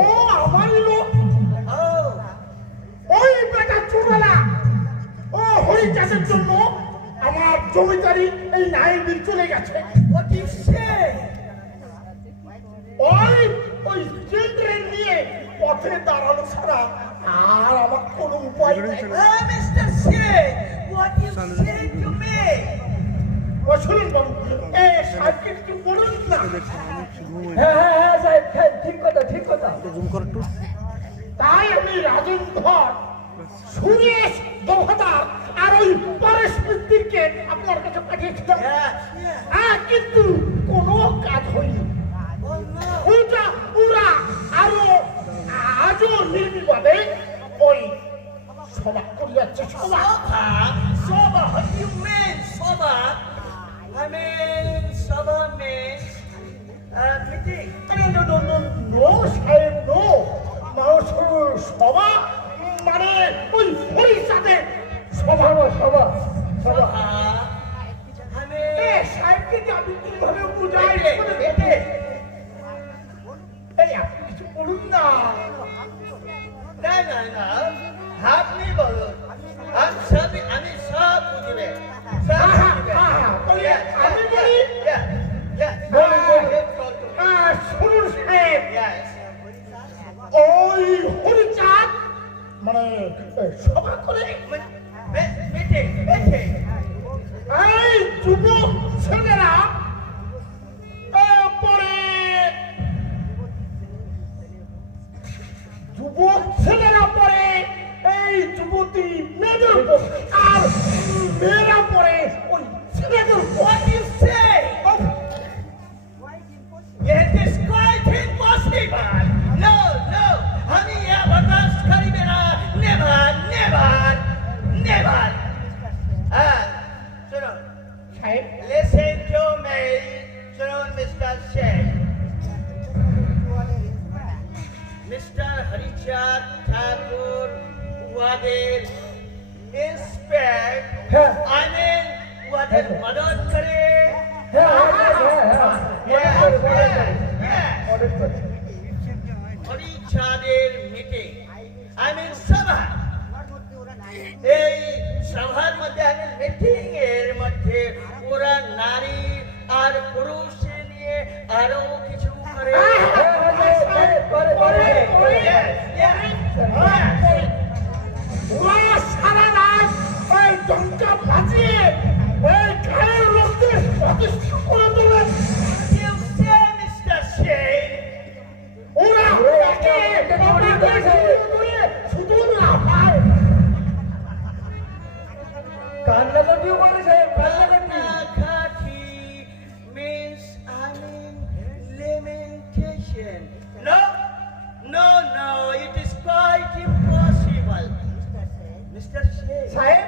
ও আমার লোক, ওই বেটা চুরালা ও হরিচাঁদের জন্য আমার জমিদারি এই নাইল বিল চলে গেছে। ওই ওই ট্রেন নিয়ে পথে দাঁড়ানো ছাড়া আর আমার কোনো উপায় নেই। Mister Sheikh, what you say to me? শুনুন বাবু, সাহেবকে কিছু বলুন না। হ্যাঁ সাহেব, ঠিক কথা ঠিক কথা। তাই আমি রাজেন্দ্র, সুরেশ দোহাদার আর ওই পরেশ মিস্ত্রিকে আপনার কাছে পাঠিয়েছিলাম। হ্যাঁ, কিন্তু কোনো কাজ হয়নি। উল্টা পুরা আরো আজও নির্বিবাদে ওই সভা করে যাচ্ছে। সভা Soba, what do you mean, Soba? I mean, Soba means meeting. No সাহেব, নো। সভা মানে ওই হরিচাঁদের সভা। সভা সভা I mean, সাহেবকে যে আমি কিভাবে বুঝাই, এই আপনি কিছু বলুন না। না, আপনি বলুন, আমি সব বুঝবে। আমি বলি, শুনুন সাহেব, ওই হরিচাঁদ মানে সভা করে এই যুবক ছেলেরা পরে এই যুবতী মেয়েদের উপর, আর মেয়েরা পরে ওই ছেলেদের উপর। It is quite impossible. No, আমি বরদাস্ত করিবে না। Never. শুনুন সাহেব, listen to me. শুনুন মিস্টার শেখ, মিস্টার হরিচাঁদ ঠাকুর ওয়াদের ইন্সপেক্ট, I mean ওয়াদের মদত করে। হরিচাঁদের মিটিং, I mean সভা। এই সভার মধ্যে মিটিং এর মধ্যে ওরা নারী আর পুরুষ নিয়ে আরো কিছু করে। সারা রাত ওই ডঙ্কা বাজিয়ে ওই গায়ের লোকদের সচেষ্ট করে তোলে। মিস্টার শেখ, ওরা শুধু না পায়, কান্না করবিও বলে সাহেব, কান্না করবি। কান্নাকাটি means I mean lamentation. No, it is quite impossible. Mr. Sheikh, সাহেব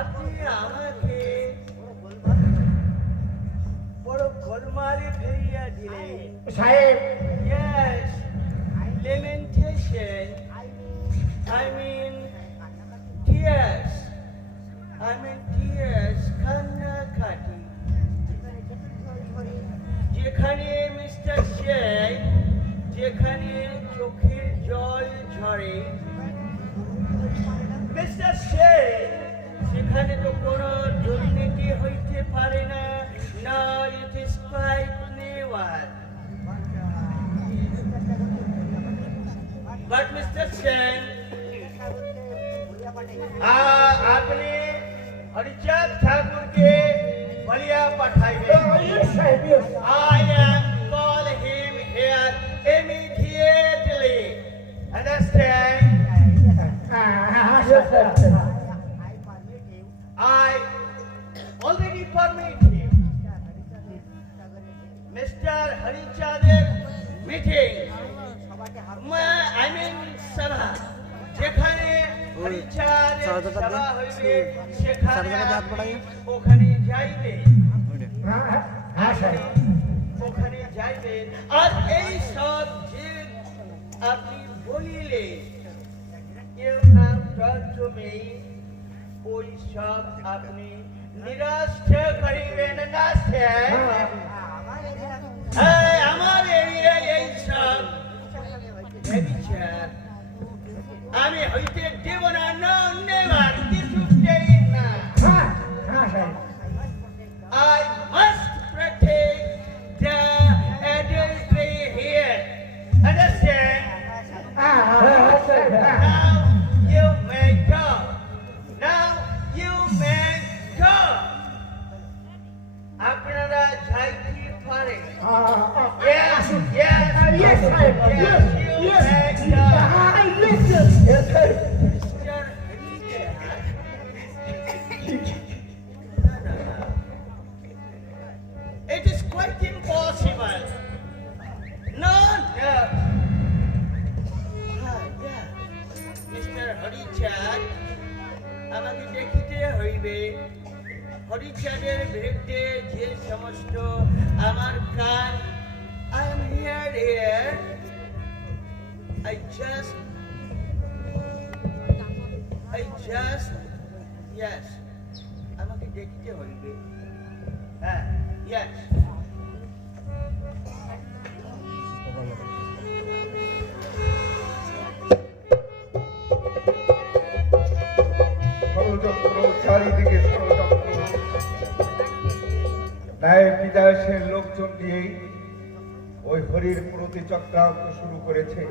আপনি আমাকে বড় গোলমালে ফেরিয়া দিলেন। সাহেব, Yes, lamentation. I mean tears. কান্নাকাটি। যেখানে মিস্টার শেখ, যেখানে চোখের জল ঝরে মিস্টার শেখ, সেখানে তো কোনো দুর্নীতি হইতে পারে না। না, it is quite never. But mister Sheikh, আপনি হরিচাঁদ ঠাকুরকে বলিয়া পাঠাইবেন। I am call him here immediately. Understand? I already permit him. Mr. Harichander meeting. I mean সভা, যেখানে হরিচাঁদের সভা হইবে সেখানে ওখানে যাইবে, ওখানে যাইবেন। আর এই সব যে আপনি বলিলেন, you have told to me, ওই সব আপনি নিরাশ করিবেন না স্যার। আমার এরিয়ায় এই সব Yes, yes, Yes, Sahib. Yes, yes. Yes, yes. Yes, sir. Mr. Harichand. It is quite impossible. No, no. Yeah. Mr. Harichand, আমাকে দেখিতে হইবে হরিচাঁদের বিরুদ্ধে যে সমস্ত আমার কান I am here. I just yes আমাকে দেখিতে হইবে হ্যাঁ yes ষড়যন্ত্র চারিদিকে ষড়যন্ত্র ন্যায় বিদায়ের লোকজন দিয়েই ওই হরির প্রতি চক্রান্ত শুরু করেছে।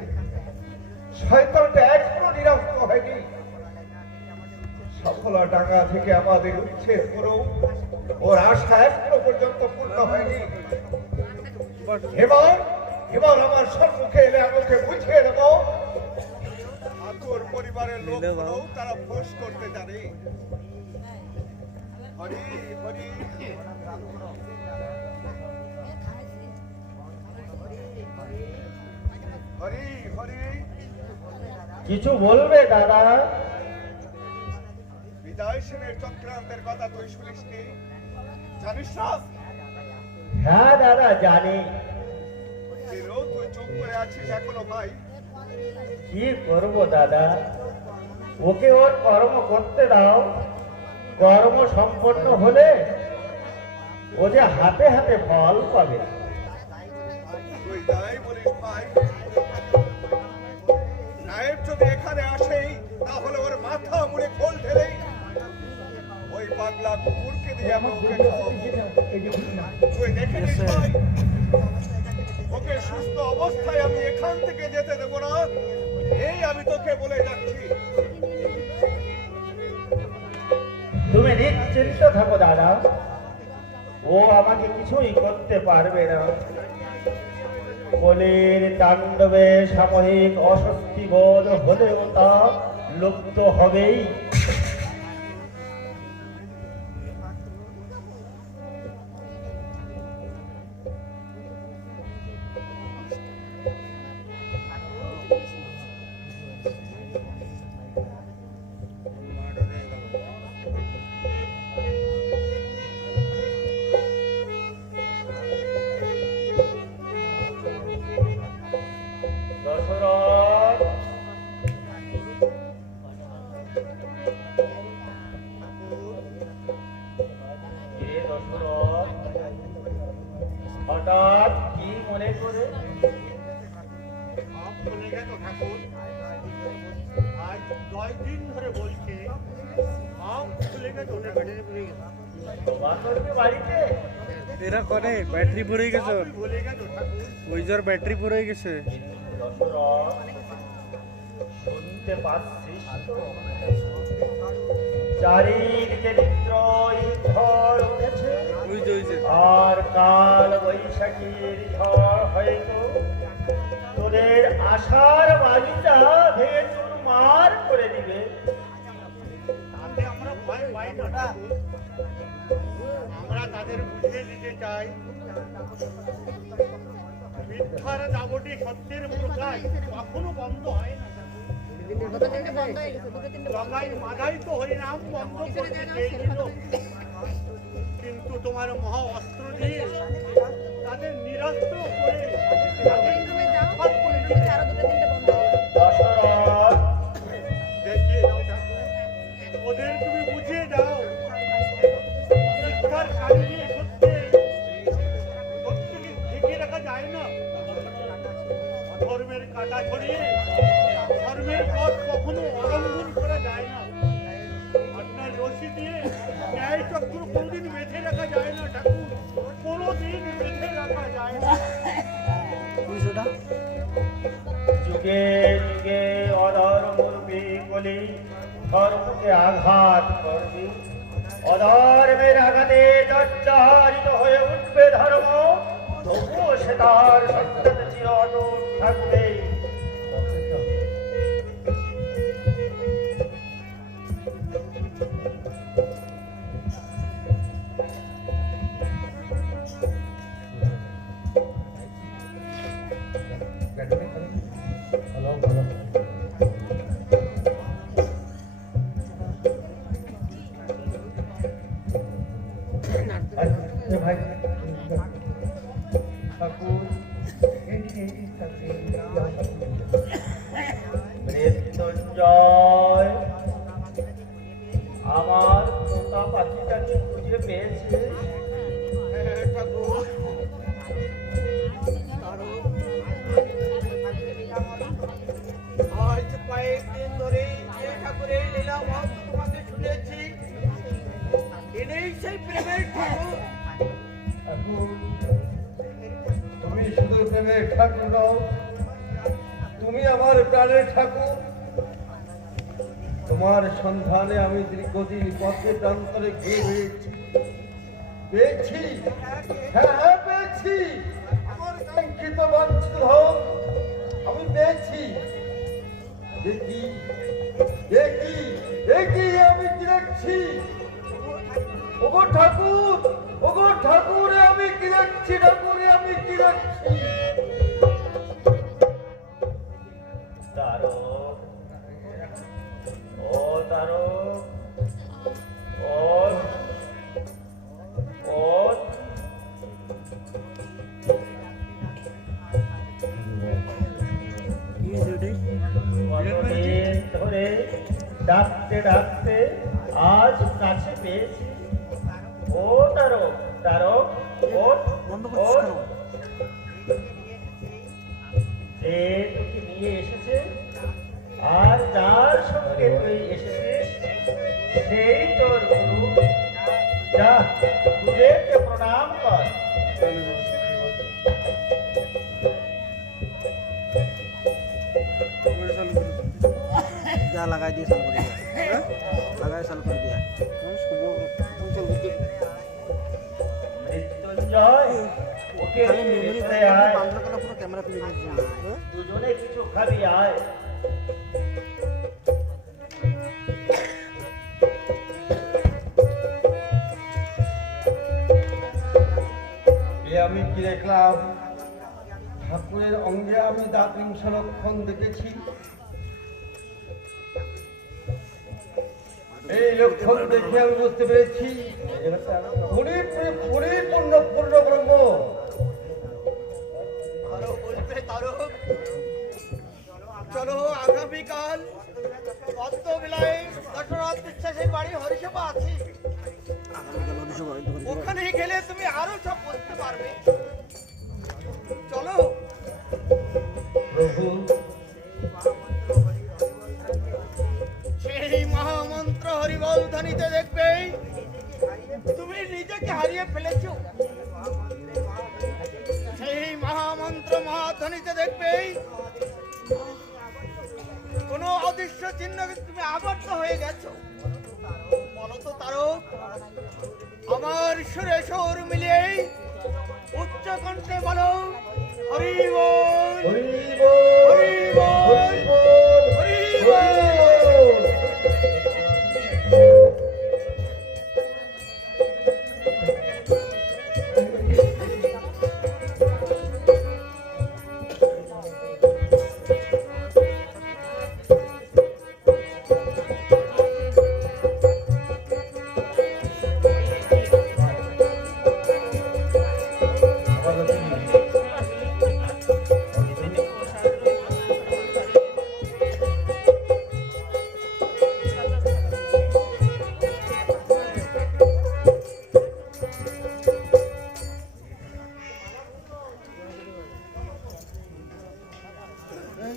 শয়তানটা এখনো নিরস্ত হয়নি। সফলা ডাঙ্গা থেকে আমাদের উচ্ছেদ করেও ওর আশা এখনো পর্যন্ত পূর্ণ হয়নি। এবার আমার সম্মুখে এলে আমাকে বুঝিয়ে দেব তোর পরিবারের লোকগুলোও তারা ফোর্স করতে জানে। হরি হরি হরি হরি কিছু বলবে দাদা? বিদায় সেনের চক্রান্তের কথা তুই শুনিসনি? জানিস না? হ্যাঁ দাদা জানি। চিরও তুই চুপ করে আছিস এখনো ভাই? কি করবো দাদা, ওকে ওর কর্ম করতে দাও। কর্ম সম্পন্ন হলে ও যে হাতে হাতে ফল পাবে। তুই তাই বলিস ভাই? নায়েব যদি এখানে আসেই তাহলে ওর মাথা মুড়ে খোল ঢেলেই ওই পাগলা কুকুরকে দিয়ে আমি ওকে খাওয়াবো। তুই দেখে নিস ভাই, ওকে সুস্থ অবস্থায় আমি এখান থেকে যেতে দেবো না, এই আমি তোকে বলে যাচ্ছি। তুমি নিশ্চিন্ত থাকো দাদা, ও আমাকে কিছুই করতে পারবে না। কলির তাণ্ডবে সাময়িক অস্বস্তি বোধ হলেও তা লুপ্ত হবেই। দশরথ, হঠাৎ কি মনে করে? চলে গেল ঠাকুর, আজ 10 দিন ধরে বলছে চলে গেল। তোমার করবে বাড়িতে? এরা করে ব্যাটারি পুরে গেছে, বলে গেল ঠাকুর। ওই জোর ব্যাটারি পুরে গেছে। দশরথ, শুনতে পাচ্ছিস তো? চারিদিকে বিদ্রোহী ঝড় উঠেছে, ওই যে আর কাল বৈশাখীর ঝড় হয়তো তোদের আশার বাড়িটা ভেঙে চুরমার করে দিবে। তাতে আমরা ভয় পাই না ঠাকুর। আমরা তাদের বুঝিয়ে দিতে চাই মিথ্যার দাবটি সত্যের প্রকাশ কখনো বন্ধ হয় না। গঙ্গায় মাদাই তো হরিনাম বন্ধ করতে চেয়েছিল, কিন্তু তোমার মহা অস্ত্র দিয়ে তাদের নিরস্ত্র করে তাদের উৎখাত করে দিলে। দশরথ, দেখিয়ে দাও ঠাকুর, ওদের তুমি বুঝিয়ে দাও মিথ্যার কাহিনী সত্যকে ঢেকে রাখা যায় না। ধর্মের কাটা ছড়িয়ে ধর্মের পথ কখনো অবলম্বন করা যায় না। আপনার রশি দিয়ে ন্যায় চক্র কোনোদিন বেঁধে রাখা যায় না ঠাকুর, কোনোদিন বেঁধে রাখা যায় না। যুগে যুগে অধর্মরূপী কলি ধর্মকে আঘাত করবে। অধর্মের আঘাতে জর্জরিত হয়ে উঠবে ধর্ম, তবুও তার সত্যতে চির অটুট থাকবে। ভাই ঠাকুর মৃত্যুঞ্জয়, আমার তোতা পাখিটাকে খুঁজে পেয়েছিস? হ্যাঁ ঠাকুর, আজ কয়েকদিন ধরে যে ঠাকুরের লীলা মহত্ব তোমাকে শুনেছি, এনেই সেই প্রেমের ঠাকুর। ঠাকুর, তুমি শুধু প্রেমের ঠাকুর নও, তুমি আমার প্রাণের ঠাকুর। তোমার সন্ধানে আমি দীর্ঘদিন পথে প্রান্তরে ঘুরে বেড়েছি, পেয়েছি, হ্যাঁ পেয়েছি আমার কাঙ্ক্ষিত বাঞ্ছিত ধন আমি পেয়েছি। দেখি দেখি দেখি আমি কি দেখছি? ওগো ঠাকুর, ওগো ঠাকুরে আমি কি দেখছি? ঠাকুরে আমি কি দেখছি? তারক, ও তারক, ওঠ, ওঠ। কতদিন ধরে ডাকতে ডাকতে আজ কাছে পেয়েছি। ও তারক, তারক, ওঠ, ওঠ। যে তোকে নিয়ে এসেছে আর যার সঙ্গে তুই এসেছিস সেই তোর গুরু। যা, গুরুদেবকে প্রণাম কর। যা লাগাই দিয়ে চালু করে দিয়া, লাগাই চালু করে দিয়া। মৃত্যুঞ্জয়, ওকে খালি মেমোরি ভেতরে আয়। পুরো ক্যামেরা খুলে নিয়ে দুজনে কিছু খাবি, আয়। আমি কি দেখলাম? ঠাকুরের অঙ্গে আমি দাতৃংশ লক্ষণ দেখেছি। এই লক্ষণ দেখে আমি বুঝতে পেরেছি পরিপূর্ণ পূর্ণ ব্রহ্ম। আরো বলবে তারক, চলো আগামীকাল পদ্মবিলায় দশরথ বিশ্বাসের বাড়ি হরিসভা আছে, ওখানে গেলে তুমি আরো সব বুঝতে পারবে। চলো। প্রভু, সেই মহামন্ত্র হরিবল ধ্বনিতে দেখবে তুমি নিজেকে হারিয়ে ফেলেছো। সেই মহামন্ত্র মহাধ্বনিতে দেখবে কোন অদৃশ্য চিহ্ন তুমি আবদ্ধ হয়ে গেছো। বলতো তারক, আমার সুরে সুর মিলিয়ে উচ্চ কণ্ঠে বলো, হরি বল, হরি বল, হরি বল, হরি বল, হরি হরি বল। এই